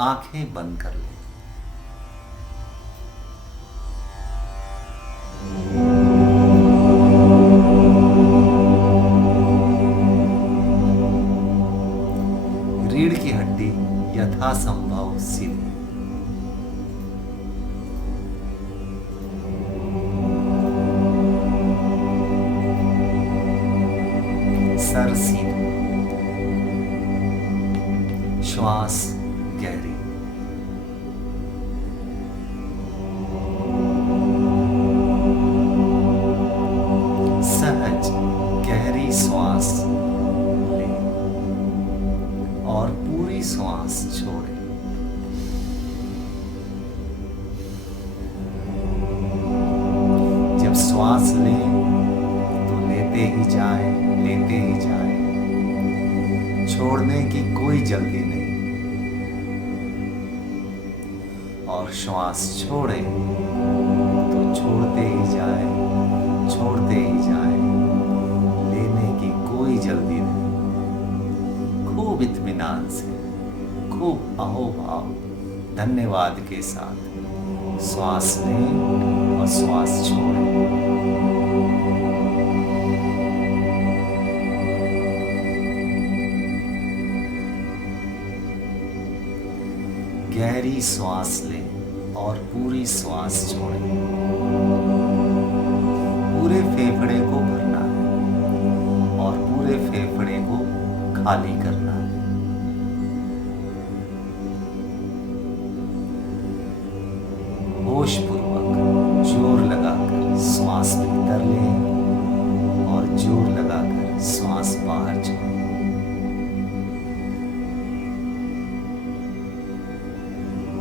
आंखें बंद कर लें। रीढ़ की हड्डी यथासंभव सीधी। सर सीधा। श्वास गहरी। सहज गहरी श्वास लें और पूरी श्वास छोड़ें। जब श्वास लें तो लेते ही जाएं, लेते ही जाएं। छोड़ने की कोई जल्दी नहीं। और श्वास छोड़ें तो छोड़ते ही जाएं, छोड़ते ही जाएं। लेने की कोई जल्दी नहीं। खूब इत्मीनान से, खूब अहोभाव, धन्यवाद के साथ श्वास लें और श्वास छोड़ें। गहरी श्वास लें और पूरी श्वास छोड़ें। पूरे फेफड़े को भरना है और पूरे फेफड़े को खाली करना है। होशपूर्वक जोर लगाकर श्वास भीतर लें और जोर लगाकर श्वास बाहर छोड़ें।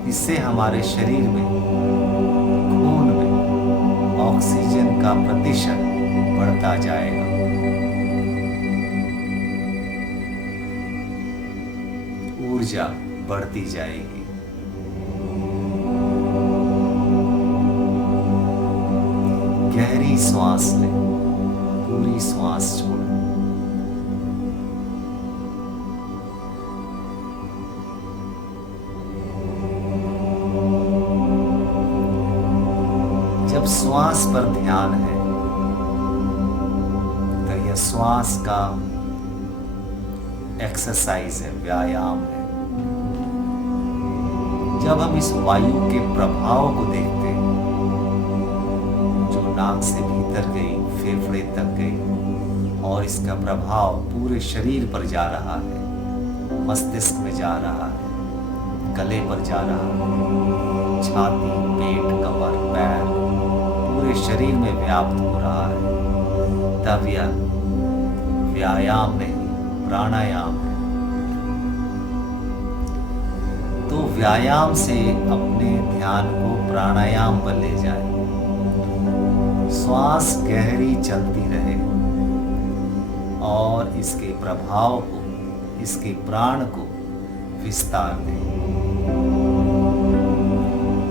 इससे हमारे शरीर में, खून में ऑक्सीजन का प्रतिशत बढ़ता जाएगा। ऊर्जा बढ़ती जाएगी। गहरी श्वास लें, पूरी श्वास छोड़ें। जब श्वास पर ध्यान है तो यह श्वास का एक्सरसाइज है, व्यायाम है। जब हम इस वायु के प्रभाव को देखते हैं जो नाक से भीतर गई, फेफड़े तक गई और इसका प्रभाव पूरे शरीर पर जा रहा है, मस्तिष्क में जा रहा है, गले पर जा रहा है, छाती, पेट, कमर, पैर, पूरे शरीर में व्याप्त हो रहा है, तब यह व्यायाम नहीं, प्राणायाम है। तो व्यायाम से अपने ध्यान को प्राणायाम पर ले जाए। श्वास गहरी चलती रहे और इसके प्रभाव को, इसके प्राण को विस्तार दे।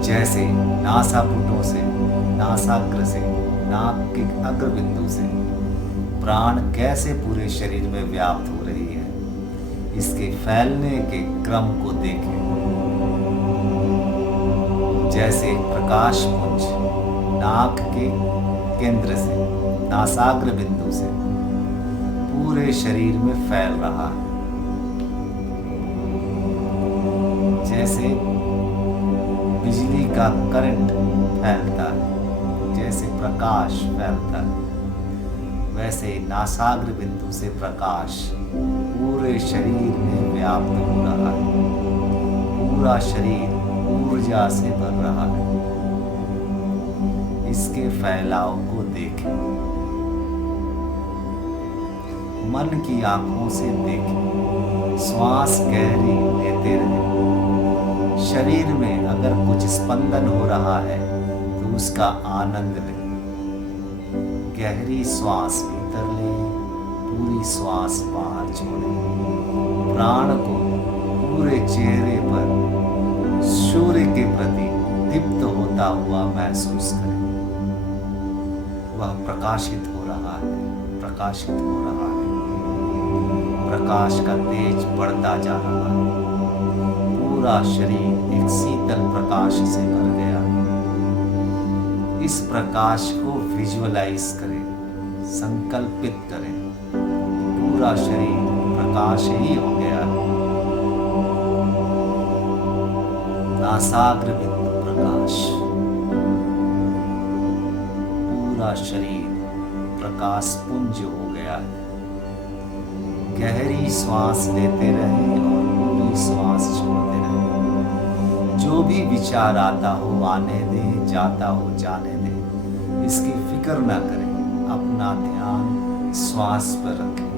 जैसे नासापुटों से, नासाग्र से, नाक के अग्र बिंदु से प्राण कैसे पूरे शरीर में व्याप्त हो रही है, इसके फैलने के क्रम को देखें। जैसे प्रकाश पुंज नाक के केंद्र से, नासाग्र बिंदु से पूरे शरीर में फैल रहा है। जैसे बिजली का करंट फैलता है, जैसे प्रकाश फैलता है, वैसे नासाग्र बिंदु से प्रकाश पूरे शरीर में व्याप्त हो रहा है। पूरा शरीर ऊर्जा से भर रहा है। इसके फैलाव को देखें। मन की आंखों से देखें। श्वास गहरी लेते रहें। शरीर में अगर कुछ स्पंदन हो रहा है तो उसका आनंद लें। गहरी श्वास भीतर लें, पूरी श्वास बाहर छोड़ें। प्राण को पूरे चेहरे पर सूर्य के प्रति दीप्त होता हुआ महसूस करें। वह प्रकाशित हो रहा है, प्रकाशित हो रहा है। प्रकाश का तेज बढ़ता जा रहा है। पूरा शरीर एक शीतल प्रकाश से भर गया। इस प्रकाश को विजुअलाइज करें, संकल्पित करें। पूरा शरीर प्रकाश ही हो गया। नासाग्र बिंदु प्रकाश, पूरा शरीर प्रकाश पुंज हो गया है। गहरी श्वास लेते रहें और पूरी श्वास छोड़ते रहें। जो भी विचार आता हो आने दें, जाता हो जाने दें, इसकी फिक्र ना करें। अपना ध्यान श्वास पर रखें।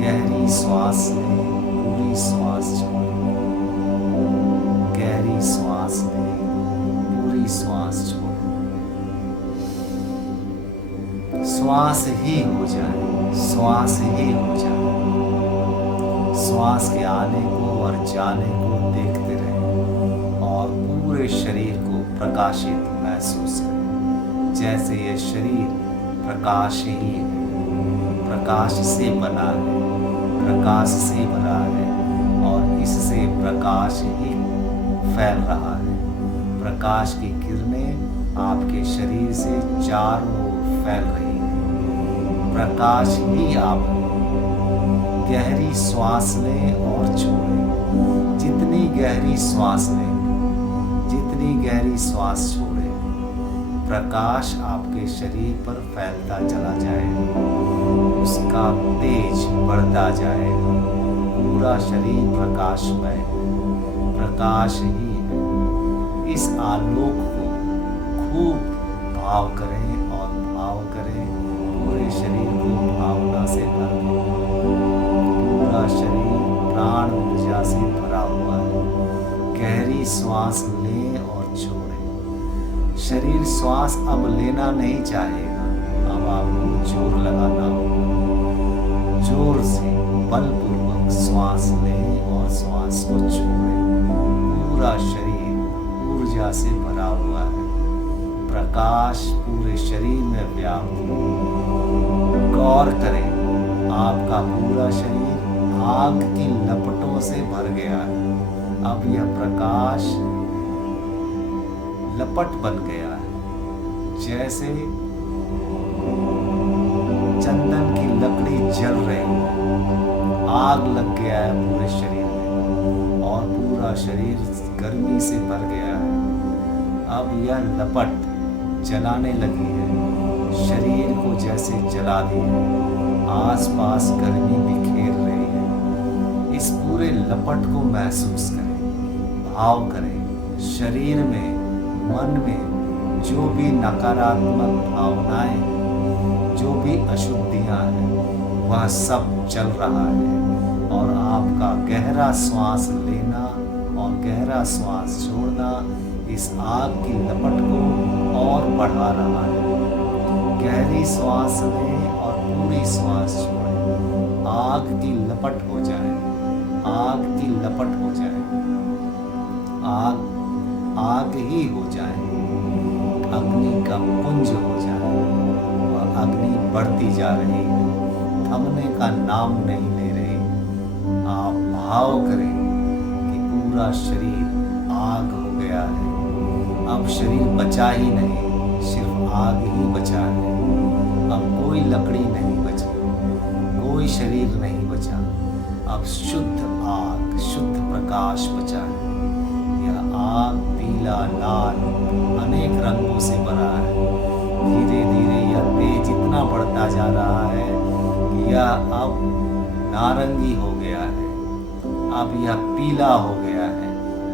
गहरी श्वास लें, पूरी श्वास छोड़ें। गहरी श्वास लें, पूरी श्वास छोड़ें। श्वास ही हो जाए, श्वास ही हो जाए। श्वास के आने को और जाने को देखते रहें और पूरे शरीर को प्रकाशित महसूस करें। जैसे ये शरीर प्रकाश ही है, प्रकाश से बना है, प्रकाश से भरा है और इससे प्रकाश ही फैल रहा है। प्रकाश की किरणें आपके शरीर से चारों ओर फैल रही हैं। प्रकाश ही आप हैं। गहरी श्वास लें और छोड़ें। जितनी गहरी श्वास लेंगे, जितनी गहरी श्वास छोड़ेंगे, प्रकाश आपके शरीर पर फैलता चला जाएगा। उसका तेज बढ़ता जाएगा। पूरा शरीर प्रकाशमय, प्रकाश ही है। इस आलोक को खूब भाव करें और भाव करें। पूरे शरीर को भावना से भर दें। पूरा शरीर प्राण ऊर्जा से भरा हुआ है। गहरी श्वास लें और छोड़ें। शरीर श्वास अब लेना नहीं चाहेगा। अब आपको जोर लगाना होगा। जोर से बलपूर्वक श्वास लें और श्वास को छोड़ें। पूरा शरीर ऊर्जा से भरा हुआ है। प्रकाश पूरे शरीर में व्याप्त है। गौर करें, आपका पूरा शरीर आग की लपटों से भर गया है। अब यह प्रकाश लपट बन गया है। जैसे चंदन की लकड़ी जल रही है, आग लग गया है पूरे शरीर में और पूरा शरीर गर्मी से भर गया है। अब यह लपट जलाने लगी है। शरीर को जैसे जला दी है। आसपास गर्मी बिखेर रही है। इस पूरे लपट को महसूस करें, भाव करें। शरीर में, मन में जो भी नकारात्मक भावनाएं, जो भी अशुद्धियां हैं, वह सब चल रहा है और आपका गहरा श्वास लेना और गहरा श्वास छोड़ना इस आग की लपट को और बढ़ा रहा है। गहरी श्वास लें और पूरी श्वास छोड़ें। आग की लपट हो जाए, आग की लपट हो जाए, आग आग ही हो जाए, अग्नि का पुंज हो जाए। वह अग्नि बढ़ती जा रही है, थमने का नाम नहीं ले रही। आप भाव करें कि पूरा शरीर आग हो गया है। अब शरीर बचा ही नहीं, सिर्फ आग ही बचा है। अब कोई लकड़ी नहीं बची, कोई शरीर नहीं बचा। अब शुद्ध आग, शुद्ध प्रकाश बचा है। यह आग पीला, लाल, अनेक रंगों से भरा है। धीरे धीरे यह तेज इतना बढ़ता जा रहा है कि यह अब नारंगी हो गया है। अब यह पीला हो गया है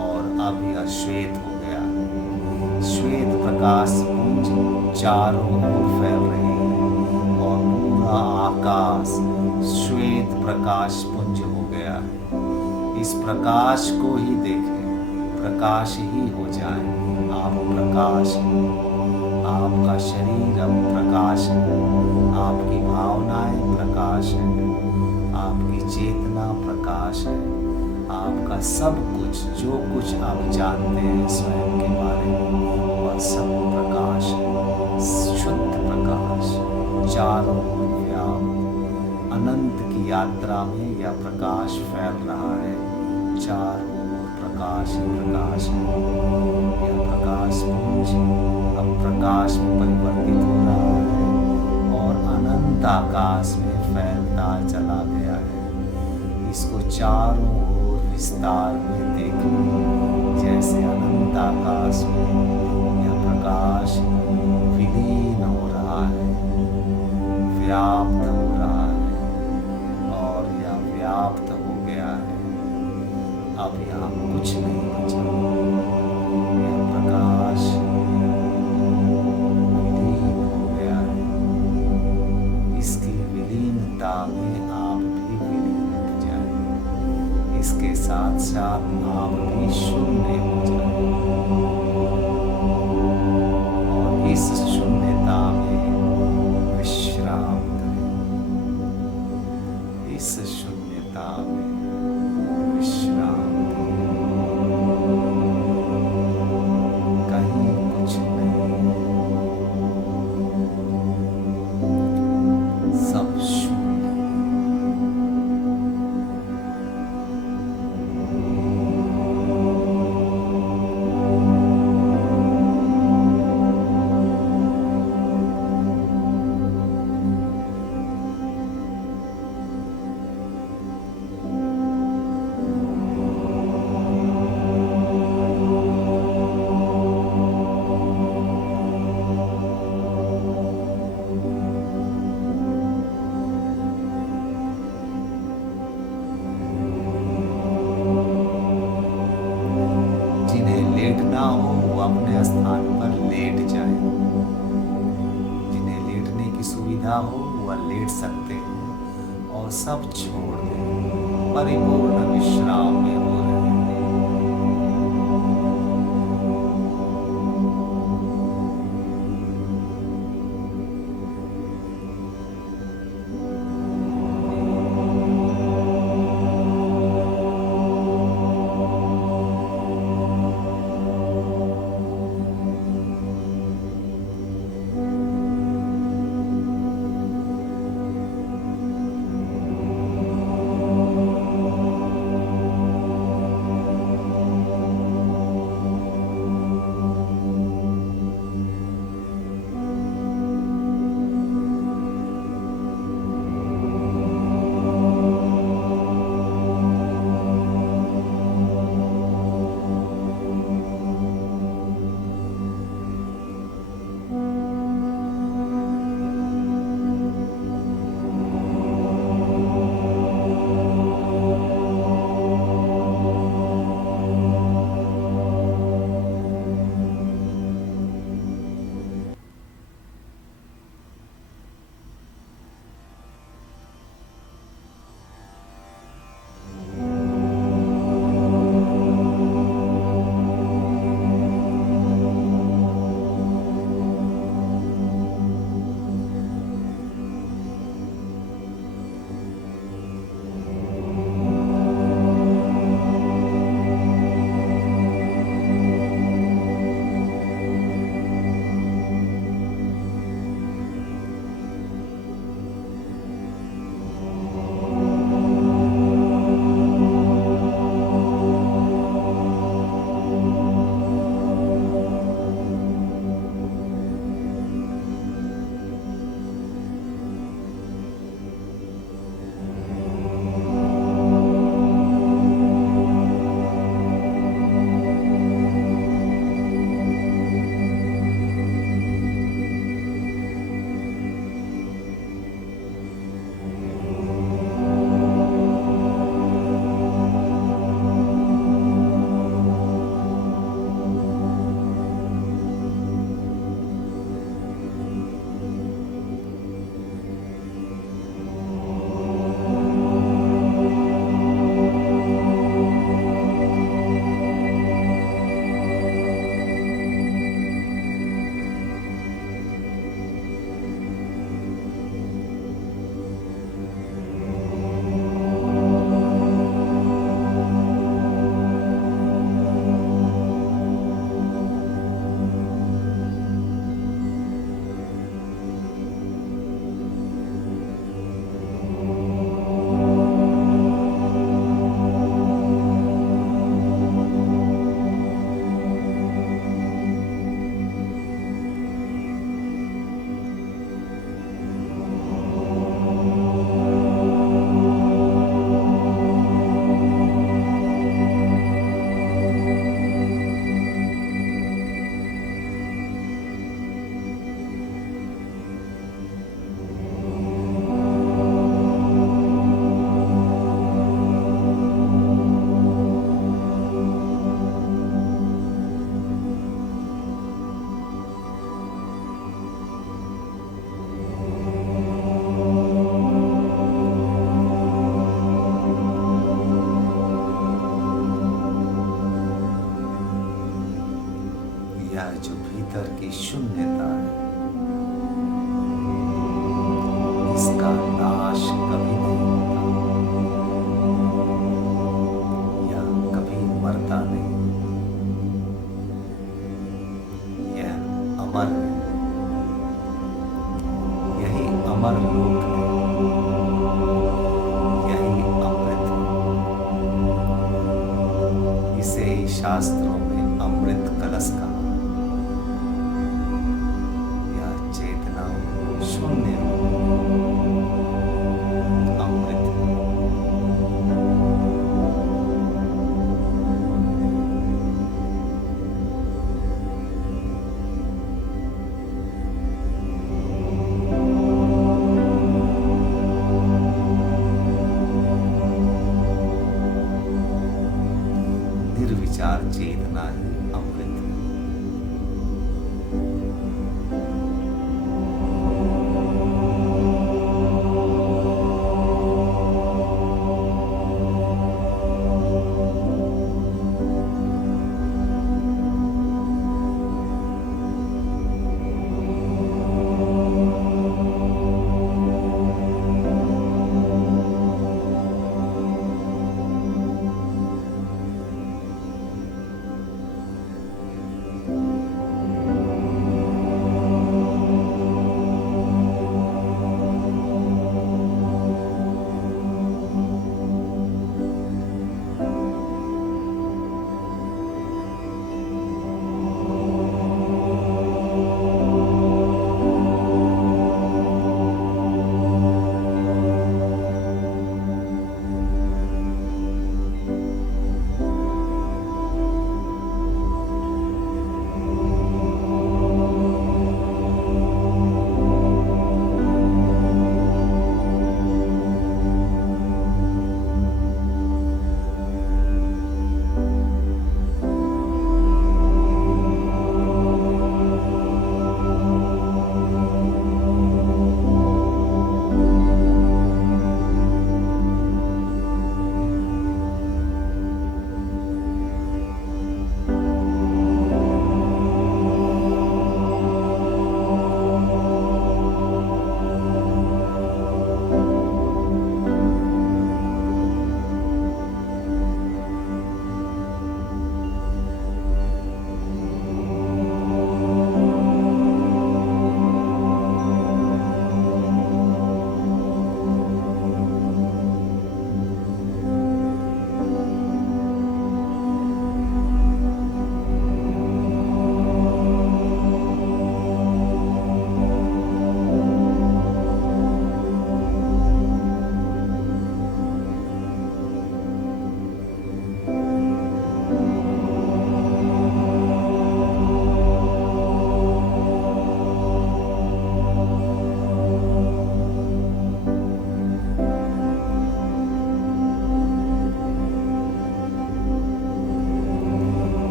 और अब यह श्वेत हो गया है। श्वेत प्रकाश पुंज चारों ओर फैल रही है और पूरा आकाश श्वेत प्रकाश पुंज हो गया है। इस प्रकाश को ही देखें, प्रकाश ही हो जाए। आप प्रकाश हैं, आपका शरीर अब प्रकाश है, आपकी भावनाएं प्रकाश है, आपकी चेतना प्रकाश है, आपका सब कुछ, जो कुछ आप जानते हैं स्वयं के बारे में, वह सब प्रकाश है। शुद्ध प्रकाश चारों ओर व्याप्त। अनंत की यात्रा में यह प्रकाश फैल रहा है। चारों ओर प्रकाश। प्रकाश ही प्रकाश है। यह प्रकाश पुंज अब प्रकाश में परिवर्तित हो रहा है और अनंत आकाश में फैलता चला गया है। इसको चारों ओर विस्तार में देखिए, जैसे अनंत आकाश में यह प्रकाश विलीन हो रहा है, व्याप्त हो रहा है और यह व्याप्त हो गया है। अब यहाँ कुछ नहीं बचा। यह प्रकाश विलीन हो गया है। इसकी विलीनता में आप भी विलीन हो जाए। इसके साथ साथ आप भी शून्य हो जाए और इस शून्यता में विश्राम करें। इस शून्यता में विश्राम करें। कहीं कुछ नहीं, सब शून्य। जिन्हें लेटना हो वो अपने स्थान पर लेट जाए। जिन्हें लेटने की सुविधा हो वह लेट सकते हैं और सब छोड़ दें। परिपूर्ण विश्राम में हो रहे हैं। जो भीतर की शून्यता है, इसका नाश कभी नहीं होता, यह कभी मरता नहीं, यह अमर है, यही अमर लोक है, यही अमृत है। इसे ही शास्त्रों में अमृत कलश कहा। यह चेतना शून्य अमृत है। निर्विचार चेतना ही अमृत है।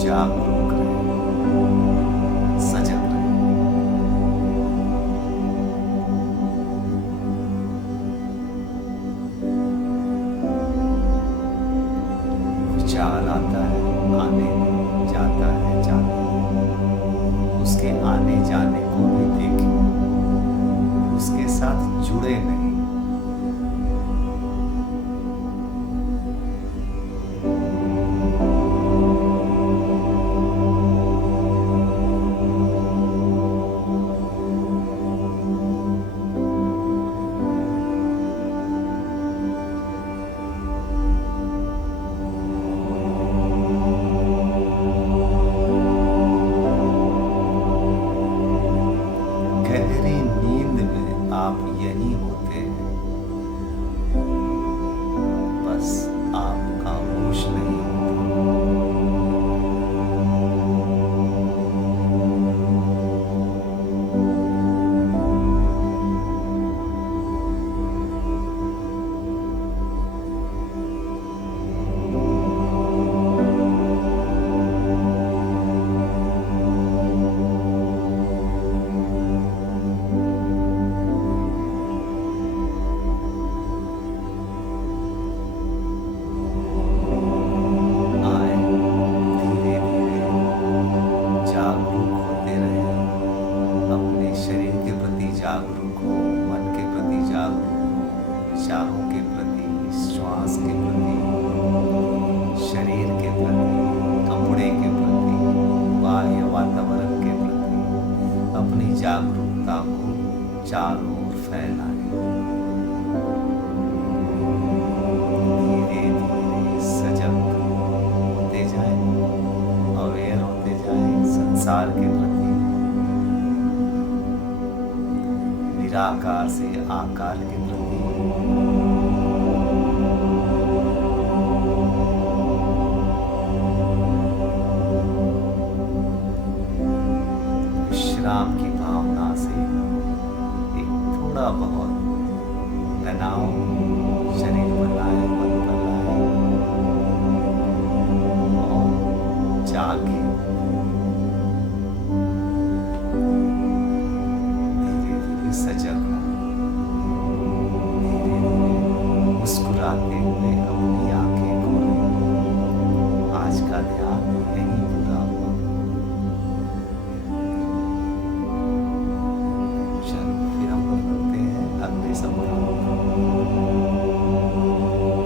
जागरूक रहे, सजग रहे। विचार आता है, आने जाता है, जाने उसके आने जाने को भी देखें, उसके साथ जुड़े नहीं। गहरी नींद में आप यही होते हैं। जागरूकता को चारों ओर फैलाएं। धीरे धीरे सजग होते जाएं, अवेयर होते जाएं संसार के प्रति, निराकार से आकार के प्रति। विश्राम की भावना से एक थोड़ा बहुत तनाव शरीर पर लाए, मन पर लाए और जाके धीरे धीरे सजग हो। धीरे धीरे मुस्कुराते हुए अपनी आंखें खोलें। आज का ध्यान यहीं पूरा हुआ। चलो फिर हम लोग मिलते हैं अगले सप्ताह।